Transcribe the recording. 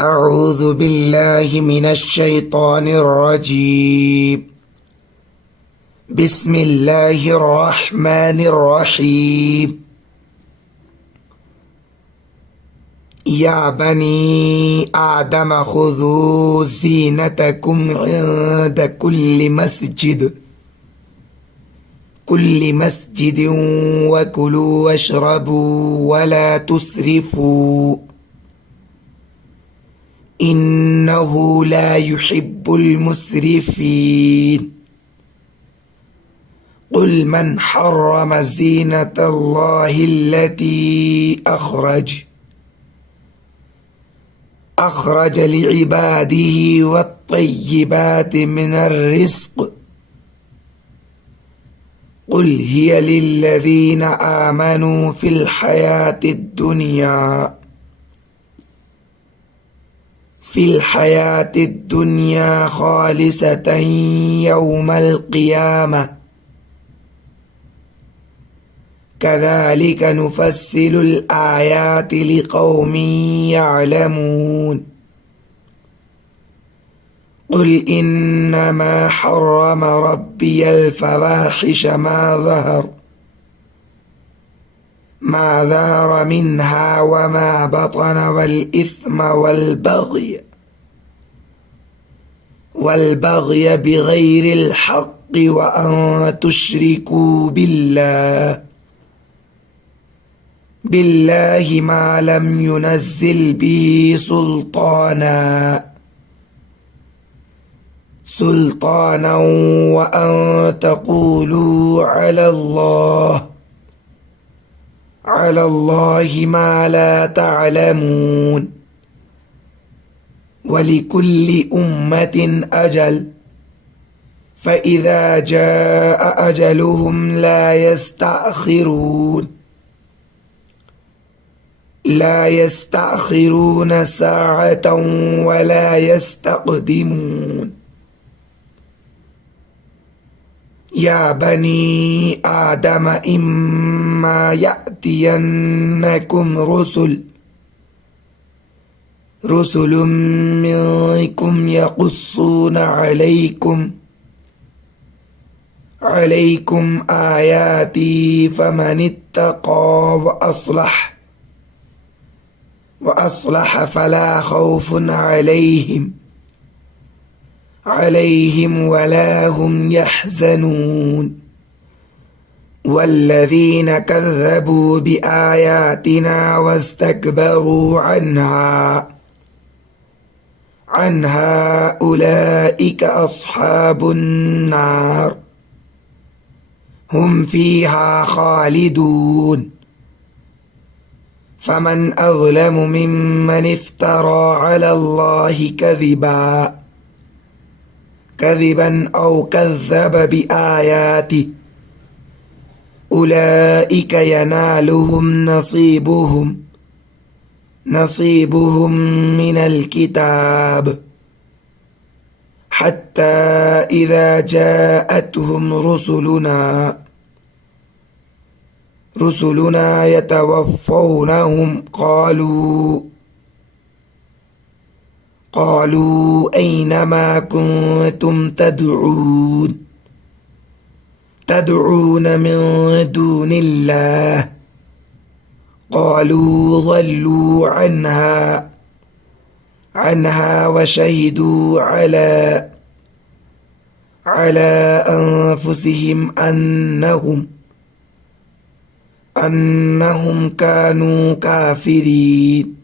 أعوذ بالله من الشيطان الرجيم. بسم الله الرحمن الرحيم. يا بني آدم خذوا زينتكم عند كل مسجد وكلوا واشربوا ولا تسرفوا إنه لا يحب المسرفين. قل من حرم زينة الله التي أخرج لعباده والطيبات من الرزق قل هي للذين آمنوا في الحياة الدنيا خالصة يوم القيامة كذلك نفصل الآيات لقوم يعلمون. قل إنما حرم ربي الفواحش ما ظهر منها وما بطن والإثم والبغي بغير الحق وأن تشركوا بالله ما لم ينزل به سلطانا وأن تقولوا على الله ما لا تعلمون. ولكل أمة أجل فإذا جاء أجلهم لا يستأخرون ساعة ولا يستقدمون. يا بني آدم إما يأتينكم رسل منكم يقصون عليكم آياتي فمن اتقى وأصلح فلا خوف عليهم ولا هم يحزنون. والذين كذبوا بآياتنا واستكبروا عنها أولئك أصحاب النار هم فيها خالدون. فمن أظلم ممن افترى على الله كذبا أو كذب بآياته أولئك ينالهم نصيبهم من الكتاب حتى إذا جاءتهم رسلنا يتوفونهم قالوا أين ما كنتم تدعون من دون الله قالوا ضلوا عنها وشهدوا على أنفسهم أنهم كانوا كافرين.